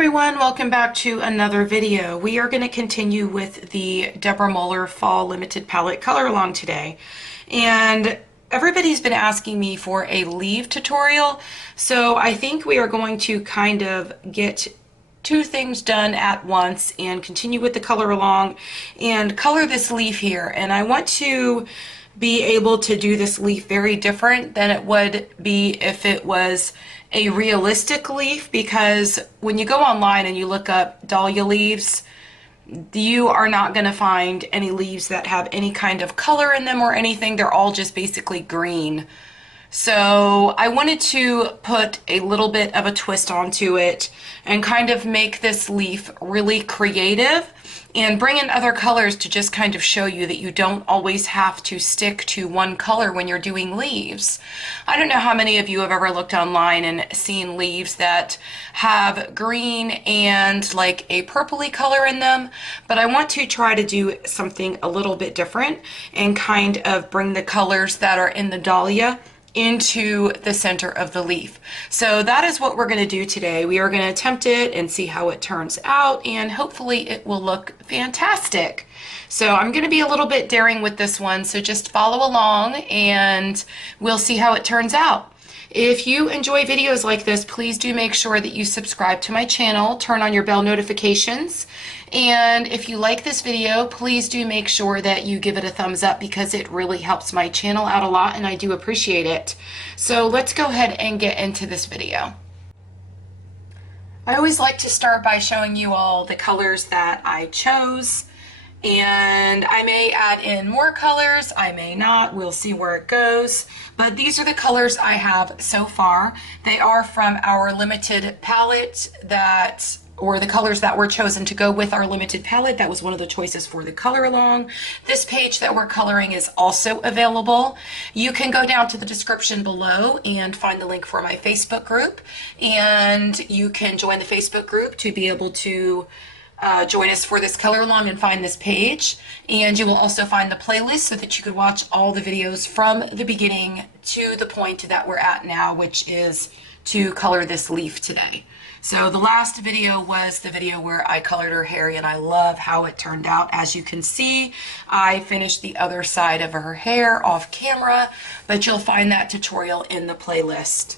everyone, welcome back to another video. We are going to continue with the Deborah Muller Fall Limited Palette Color Along today. And everybody's been asking me for a leaf tutorial, so I think we are going to kind of get two things done at once and continue with the color along and color this leaf here. And I want to be able to do this leaf very different than it would be if it was a realistic leaf, because when you go online and you look up dahlia leaves, you are not going to find any leaves that have any kind of color in them or anything. They're all just basically green. So I wanted to put a little bit of a twist onto it and kind of make this leaf really creative and bring in other colors to just kind of show you that you don't always have to stick to one color when you're doing leaves. I don't know how many of you have ever looked online and seen leaves that have green and like a purpley color in them, but I want to try to do something a little bit different and kind of bring the colors that are in the dahlia into the center of the leaf. So that is what we're going to do today. We are going to attempt it and see how it turns out, and hopefully it will look fantastic. So I'm going to be a little bit daring with this one, so just follow along and we'll see how it turns out. If you enjoy videos like this, please do make sure that you subscribe to my channel, turn on your bell notifications, and if you like this video, please do make sure that you give it a thumbs up because it really helps my channel out a lot and I do appreciate it. So let's go ahead and get into this video. I always like to start by showing you all the colors that I chose, and I may add in more colors, I may not, we'll see where it goes. But these are the colors I have so far. They are from our limited palette or the colors that were chosen to go with our limited palette. That was one of the choices for the color along. This page that we're coloring is also available. You can go down to the description below and find the link for my Facebook group, and you can join the Facebook group to be able to join us for this color along and find this page. And you will also find the playlist so that you could watch all the videos from the beginning to the point that we're at now, which is to color this leaf today. So the last video was the video where I colored her hair, and I love how it turned out. As you can see, I finished the other side of her hair off camera, but you'll find that tutorial in the playlist.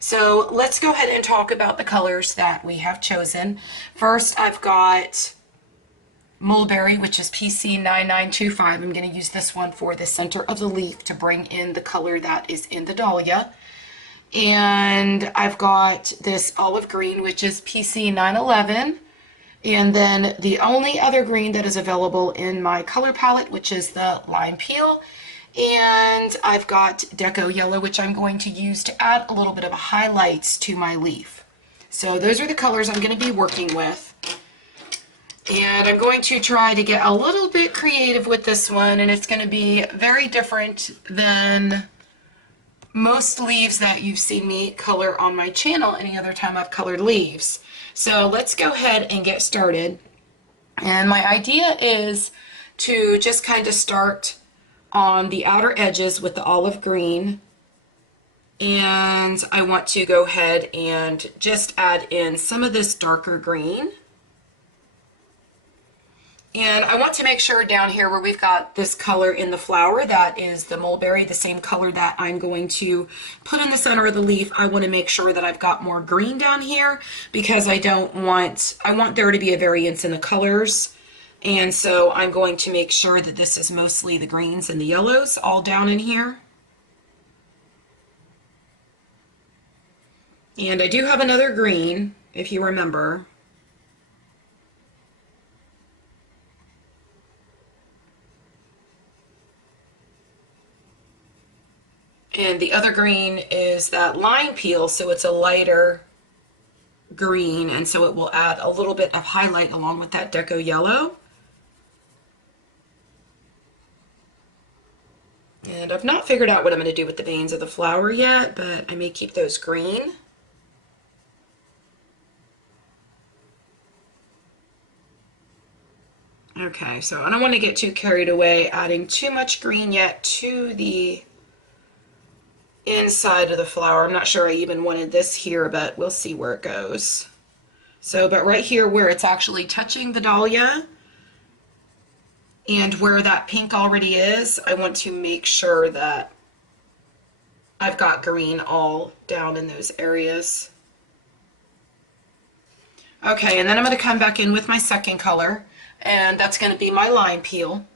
So let's go ahead and talk about the colors that we have chosen. First, I've got Mulberry, which is PC9925. I'm going to use this one for the center of the leaf to bring in the color that is in the dahlia. And I've got this Olive Green, which is PC911. And then the only other green that is available in my color palette, which is the Limepeel. And I've got Deco Yellow, which I'm going to use to add a little bit of highlights to my leaf. So those are the colors I'm going to be working with. And I'm going to try to get a little bit creative with this one, and it's going to be very different than most leaves that you've seen me color on my channel any other time I've colored leaves. So let's go ahead and get started. And my idea is to just kind of start on the outer edges with the olive green, and I want to go ahead and just add in some of this darker green. And I want to make sure down here where we've got this color in the flower, that is the mulberry, the same color that I'm going to put in the center of the leaf, I want to make sure that I've got more green down here, because I want there to be a variance in the colors. And so I'm going to make sure that this is mostly the greens and the yellows all down in here. And I do have another green, if you remember. And the other green is that Limepeel, so it's a lighter green, and so it will add a little bit of highlight along with that Deco Yellow. And I've not figured out what I'm going to do with the veins of the flower yet, but I may keep those green. Okay, so I don't want to get too carried away adding too much green yet to the inside of the flower. I'm not sure I even wanted this here, but we'll see where it goes. So, but right here where it's actually touching the dahlia and where that pink already is, I want to make sure that I've got green all down in those areas. Okay, and then I'm going to come back in with my second color, and that's going to be my Limepeel.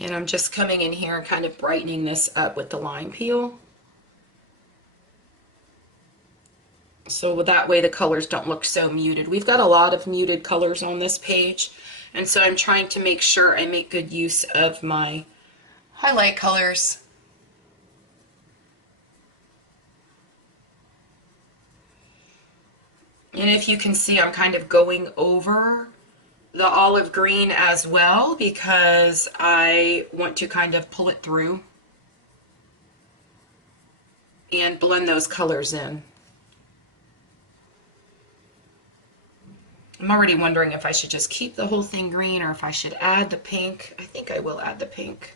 And I'm just coming in here and kind of brightening this up with the Limepeel. So that way the colors don't look so muted. We've got a lot of muted colors on this page, and so I'm trying to make sure I make good use of my highlight colors. And if you can see, I'm kind of going over the olive green as well because I want to kind of pull it through and blend those colors in. I'm already wondering if I should just keep the whole thing green or if I should add the pink. I think I will add the pink.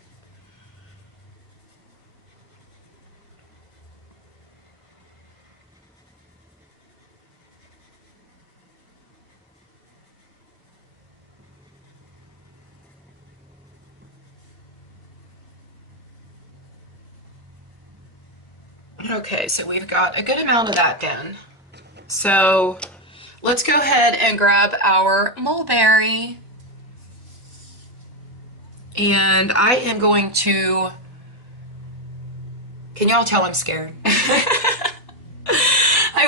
Okay, so we've got a good amount of that done. So let's go ahead and grab our mulberry. And I am going to, can y'all tell I'm scared? I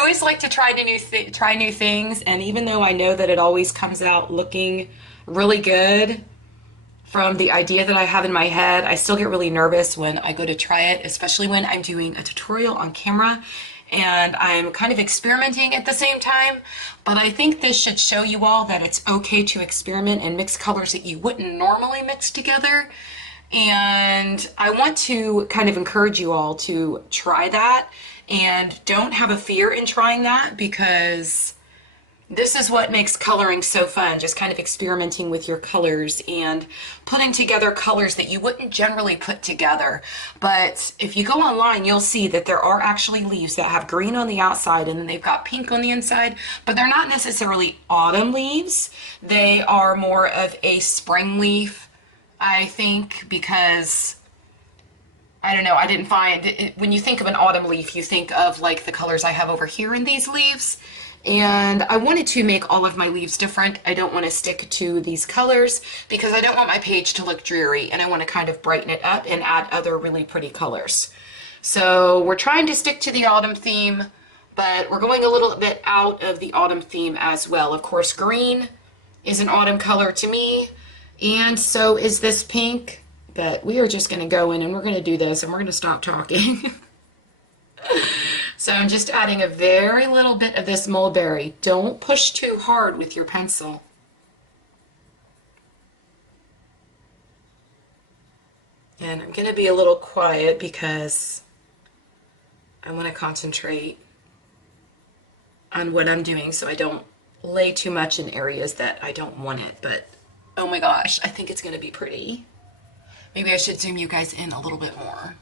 always like to try new things, and even though I know that it always comes out looking really good from the idea that I have in my head, I still get really nervous when I go to try it, especially when I'm doing a tutorial on camera and I'm kind of experimenting at the same time. But I think this should show you all that it's okay to experiment and mix colors that you wouldn't normally mix together. And I want to kind of encourage you all to try that, and don't have a fear in trying that, because this is what makes coloring so fun, just kind of experimenting with your colors and putting together colors that you wouldn't generally put together. But if you go online, you'll see that there are actually leaves that have green on the outside and then they've got pink on the inside, but they're not necessarily autumn leaves. They are more of a spring leaf, I think, because I don't know, I didn't find it, when you think of an autumn leaf, you think of like the colors I have over here in these leaves. And I wanted to make all of my leaves different. I don't want to stick to these colors because I don't want my page to look dreary, and I want to kind of brighten it up and add other really pretty colors. So we're trying to stick to the autumn theme, but we're going a little bit out of the autumn theme as well. Of course, green is an autumn color to me, and so is this pink, but we are just going to go in and we're going to do this and we're going to stop talking. So I'm just adding a very little bit of this mulberry. Don't push too hard with your pencil. And I'm going to be a little quiet because I want to concentrate on what I'm doing so I don't lay too much in areas that I don't want it. But oh my gosh, I think it's going to be pretty. Maybe I should zoom you guys in a little bit more.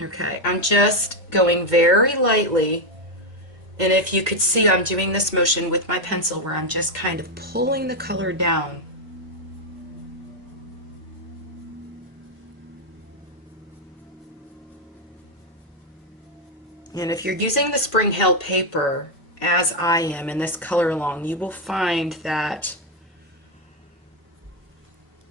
Okay, I'm just going very lightly, and if you could see, I'm doing this motion with my pencil where I'm just kind of pulling the color down. And if you're using the Spring Hill paper, as I am in this color along, you will find that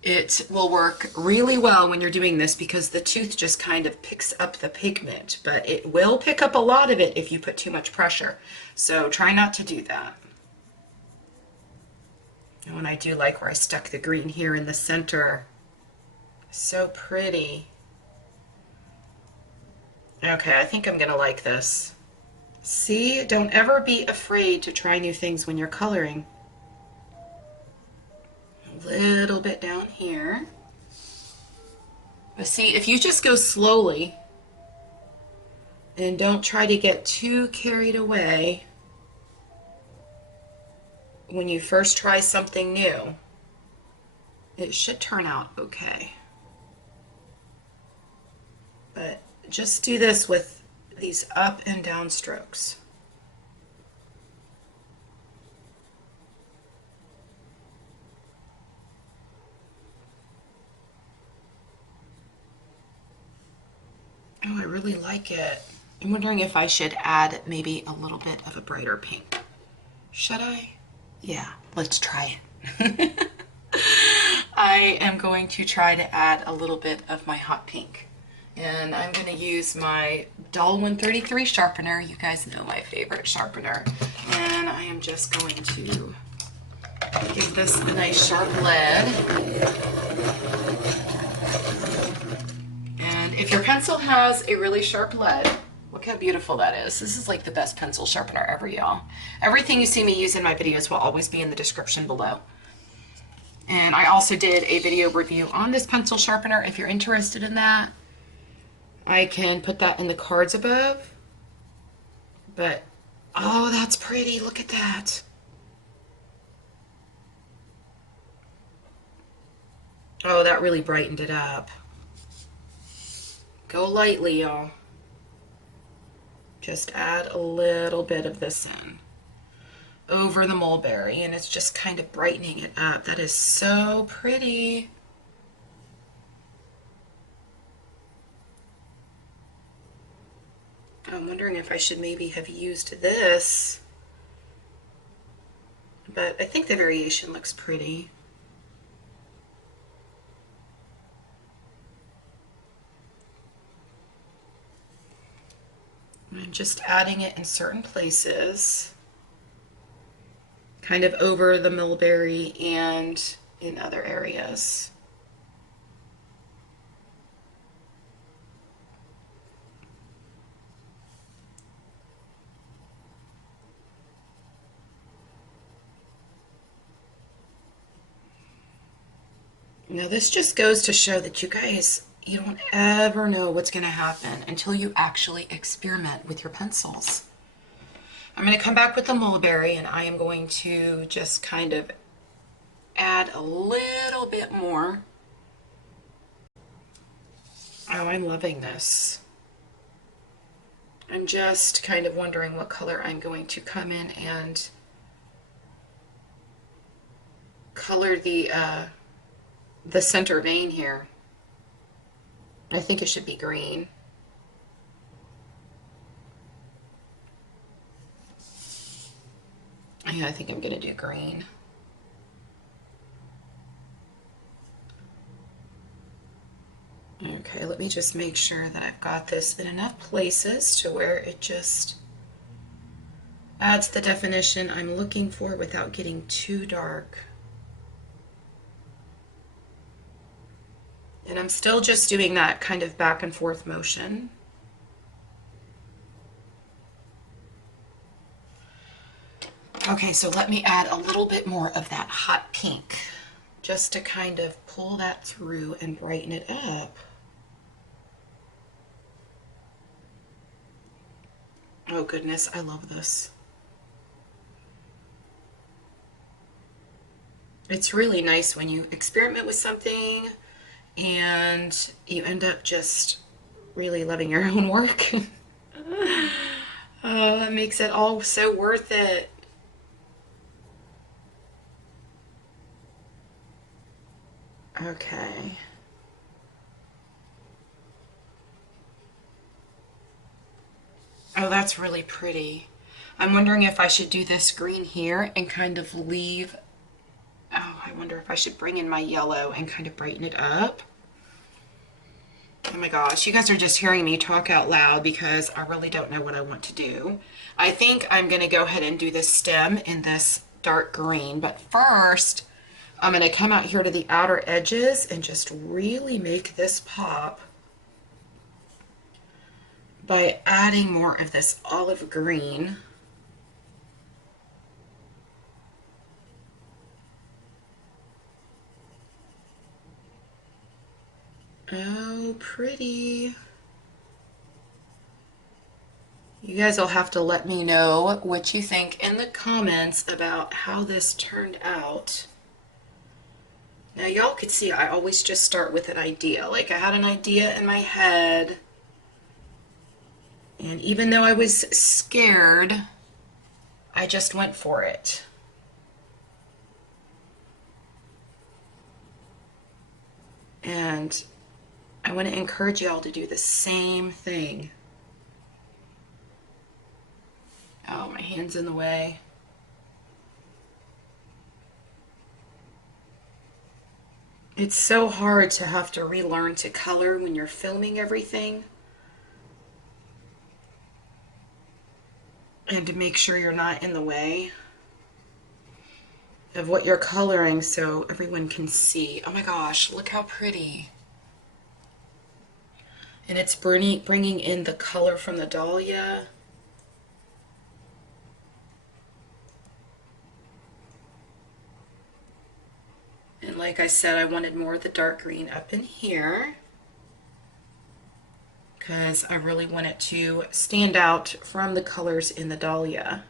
it will work really well when you're doing this because the tooth just kind of picks up the pigment, but it will pick up a lot of it if you put too much pressure. So try not to do that. And I do like where I stuck the green here in the center. So pretty. Okay, I think I'm gonna like this. See, don't ever be afraid to try new things when you're coloring. Little bit down here. But see, if you just go slowly and don't try to get too carried away when you first try something new, it should turn out okay. But just do this with these up and down strokes. Oh, I really like it. I'm wondering if I should add maybe a little bit of a brighter pink. Should I? Yeah, let's try it. I am going to try to add a little bit of my hot pink. And I'm going to use my Dull 133 sharpener. You guys know my favorite sharpener. And I am just going to give this a nice sharp lead. And if your pencil has a really sharp lead, look how beautiful that is. This is like the best pencil sharpener ever, y'all. Everything you see me use in my videos will always be in the description below. And I also did a video review on this pencil sharpener. If you're interested in that, I can put that in the cards above. But, oh, that's pretty. Look at that. Oh, that really brightened it up. Go lightly, y'all. Just add a little bit of this in over the mulberry, and it's just kind of brightening it up. That is so pretty. I'm wondering if I should maybe have used this, but I think the variation looks pretty. I'm just adding it in certain places, kind of over the mulberry and in other areas. Now this just goes to show that you guys, you don't ever know what's going to happen until you actually experiment with your pencils. I'm going to come back with the mulberry, and I am going to just kind of add a little bit more. Oh, I'm loving this. I'm just kind of wondering what color I'm going to come in and color the center vein here. I think it should be green. Yeah, I think I'm going to do green. Okay, let me just make sure that I've got this in enough places to where it just adds the definition I'm looking for without getting too dark. And I'm still just doing that kind of back and forth motion. Okay, so let me add a little bit more of that hot pink just to kind of pull that through and brighten it up. Oh goodness, I love this. It's really nice when you experiment with something and you end up just really loving your own work. Oh, that makes it all so worth it. Okay. Oh, that's really pretty. I'm wondering if I should do this green here and kind of leave. Oh, I wonder if I should bring in my yellow and kind of brighten it up. Oh my gosh, you guys are just hearing me talk out loud because I really don't know what I want to do. I think I'm going to go ahead and do this stem in this dark green, but first I'm going to come out here to the outer edges and just really make this pop by adding more of this olive green. Oh, pretty. You guys will have to let me know what you think in the comments about how this turned out. Now y'all could see I always just start with an idea. Like I had an idea in my head, and even though I was scared, I just went for it. And I want to encourage y'all to do the same thing. Oh, my hand's in the way. It's so hard to have to relearn to color when you're filming everything. And to make sure you're not in the way of what you're coloring so everyone can see. Oh my gosh, look how pretty. And it's bringing in the color from the dahlia. And like I said, I wanted more of the dark green up in here because I really want it to stand out from the colors in the dahlia.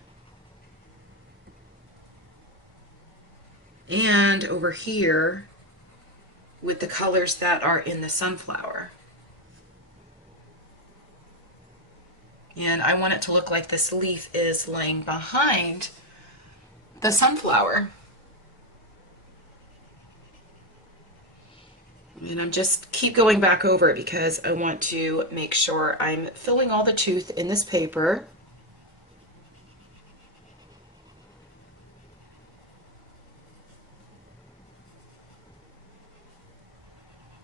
And over here with the colors that are in the sunflower. And I want it to look like this leaf is laying behind the sunflower. And I'm just keep going back over it because I want to make sure I'm filling all the tooth in this paper.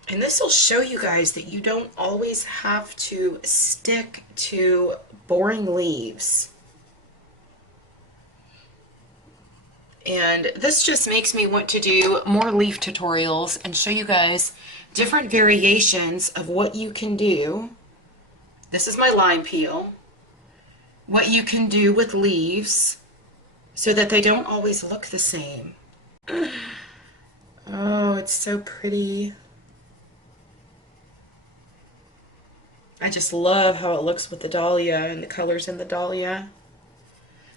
And this will show you guys that you don't always have to stick to boring leaves. And this just makes me want to do more leaf tutorials and show you guys different variations of what you can do. This is my Limepeel. What you can do with leaves so that they don't always look the same. Oh, it's so pretty. I just love how it looks with the dahlia and the colors in the dahlia.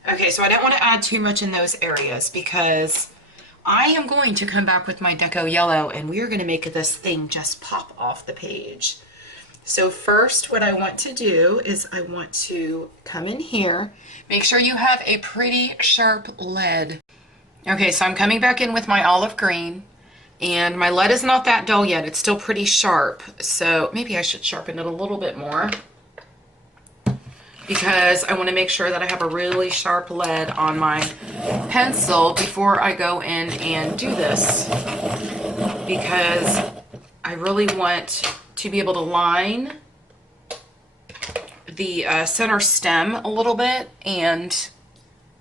Okay, so I don't want to add too much in those areas because I am going to come back with my Deco yellow and we are going to make this thing just pop off the page. So first what I want to do is I want to come in here, make sure you have a pretty sharp lead. Okay, so I'm coming back in with my olive green and my lead is not that dull yet. It's still pretty sharp. So maybe I should sharpen it a little bit more, because I want to make sure that I have a really sharp lead on my pencil before I go in and do this, because I really want to be able to line the center stem a little bit,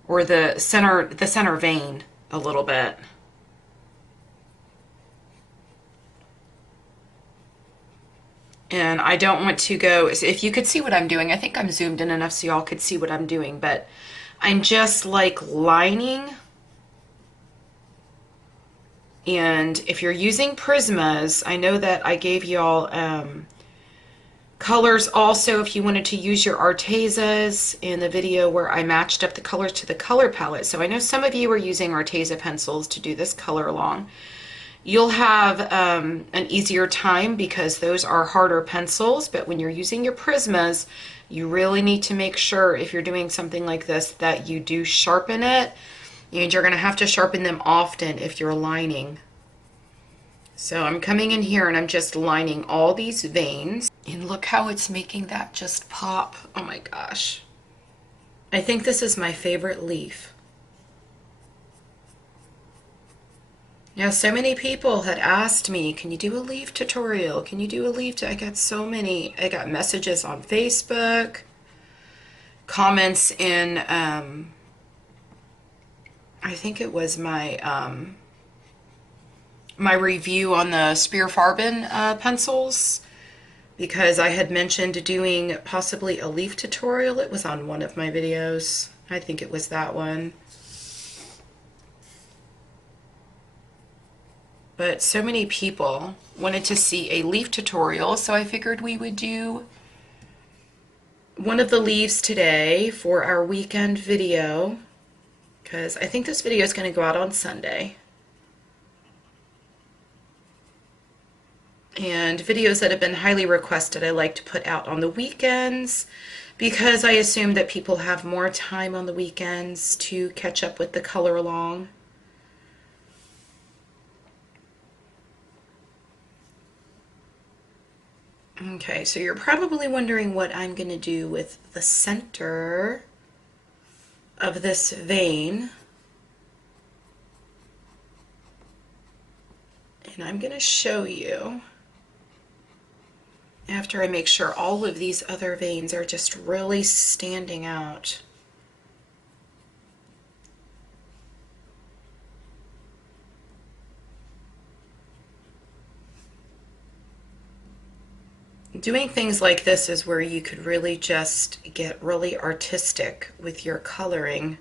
or the center vein a little bit. And I don't want to go, if you could see what I'm doing, I think I'm zoomed in enough so y'all could see what I'm doing, but I'm just like lining. And if you're using Prismas, I know that I gave y'all colors also if you wanted to use your Artezas in the video where I matched up the colors to the color palette. So I know some of you are using Arteza pencils to do this color along. You'll have an easier time because those are harder pencils, but when you're using your Prismas, you really need to make sure if you're doing something like this that you do sharpen it, and you're going to have to sharpen them often if you're lining. So I'm coming in here and I'm just lining all these veins, and look how it's making that just pop. Oh my gosh. I think this is my favorite leaf. Now, so many people had asked me, can you do a leaf tutorial? Can you do a leaf? I got so many. I got messages on Facebook, comments in, I think it was my my review on the Spear Farben pencils, because I had mentioned doing possibly a leaf tutorial. It was on one of my videos. I think it was that one. But so many people wanted to see a leaf tutorial, so I figured we would do one of the leaves today for our weekend video, because I think this video is going to go out on Sunday. And videos that have been highly requested I like to put out on the weekends because I assume that people have more time on the weekends to catch up with the color along. Okay, so you're probably wondering what I'm going to do with the center of this vein. And I'm going to show you after I make sure all of these other veins are just really standing out. Doing things like this is where you could really just get really artistic with your coloring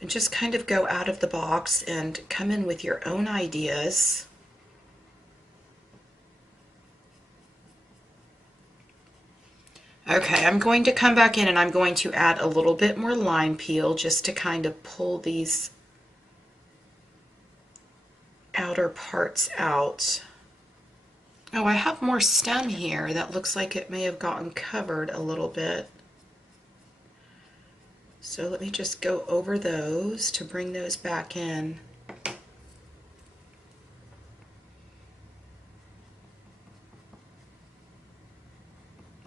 and just kind of go out of the box and come in with your own ideas. Okay, I'm going to come back in and I'm going to add a little bit more lime peel just to kind of pull these outer parts out. Oh, I have more stem here that looks like it may have gotten covered a little bit. So let me just go over those to bring those back in.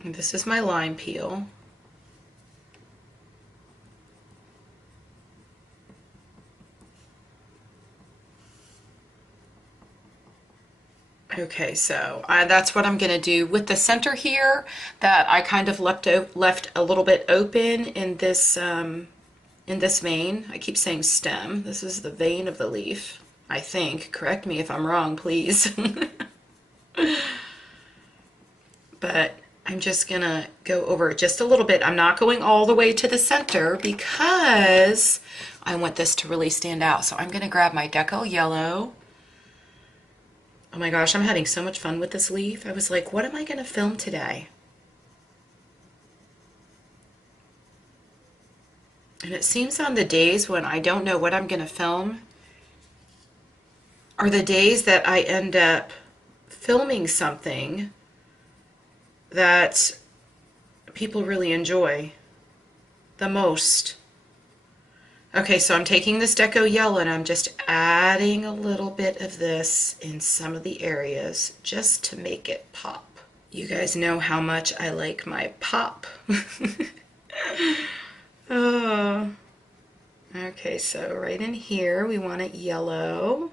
And this is my lime peel. Okay, so that's what I'm going to do with the center here that I kind of left a little bit open in this vein. I keep saying stem. This is the vein of the leaf, I think. Correct me if I'm wrong, please. But I'm just going to go over it just a little bit. I'm not going all the way to the center because I want this to really stand out. So I'm going to grab my Deco yellow. Oh my gosh, I'm having so much fun with this leaf. I was like, what am I going to film today? And it seems on the days when I don't know what I'm going to film are the days that I end up filming something that people really enjoy the most. Okay, so I'm taking this Deco yellow and I'm just adding a little bit of this in some of the areas just to make it pop. You guys know how much I like my pop. Oh. Okay, so right in here we want it yellow.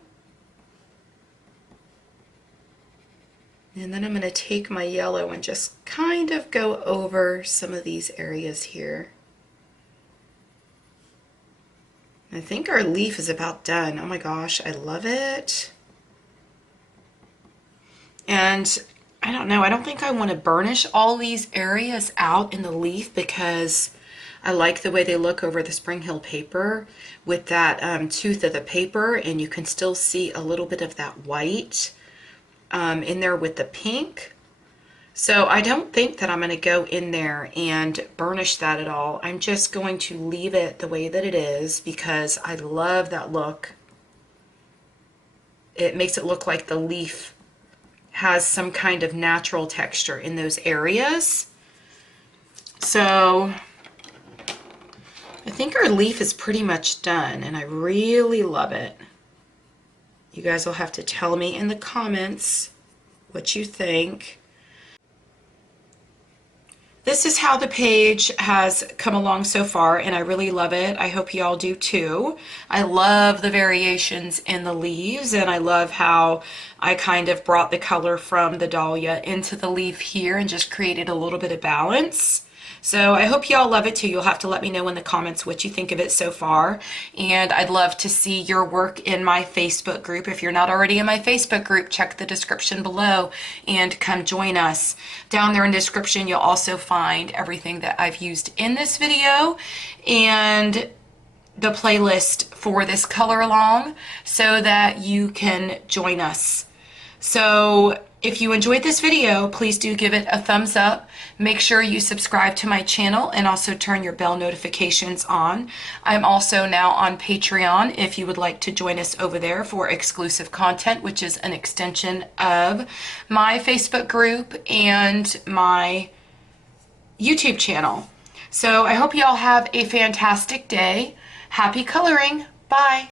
And then I'm going to take my yellow and just kind of go over some of these areas here. I think our leaf is about done. Oh my gosh, I love it. And I don't know, I don't think I want to burnish all these areas out in the leaf because I like the way they look over the Spring Hill paper with that tooth of the paper, and you can still see a little bit of that white in there with the pink. So I don't think that I'm going to go in there and burnish that at all. I'm just going to leave it the way that it is because I love that look. It makes it look like the leaf has some kind of natural texture in those areas. So I think our leaf is pretty much done and I really love it. You guys will have to tell me in the comments what you think. This is how the page has come along so far, and I really love it. I hope y'all do too. I love the variations in the leaves, and I love how I kind of brought the color from the dahlia into the leaf here and just created a little bit of balance. So I hope y'all love it too. You'll have to let me know in the comments what you think of it so far. And I'd love to see your work in my Facebook group. If you're not already in my Facebook group, check the description below and come join us. Down there in the description, you'll also find everything that I've used in this video and the playlist for this color along so that you can join us. So if you enjoyed this video, please do give it a thumbs up. Make sure you subscribe to my channel and also turn your bell notifications on. I'm also now on Patreon if you would like to join us over there for exclusive content, which is an extension of my Facebook group and my YouTube channel. So I hope you all have a fantastic day. Happy coloring. Bye.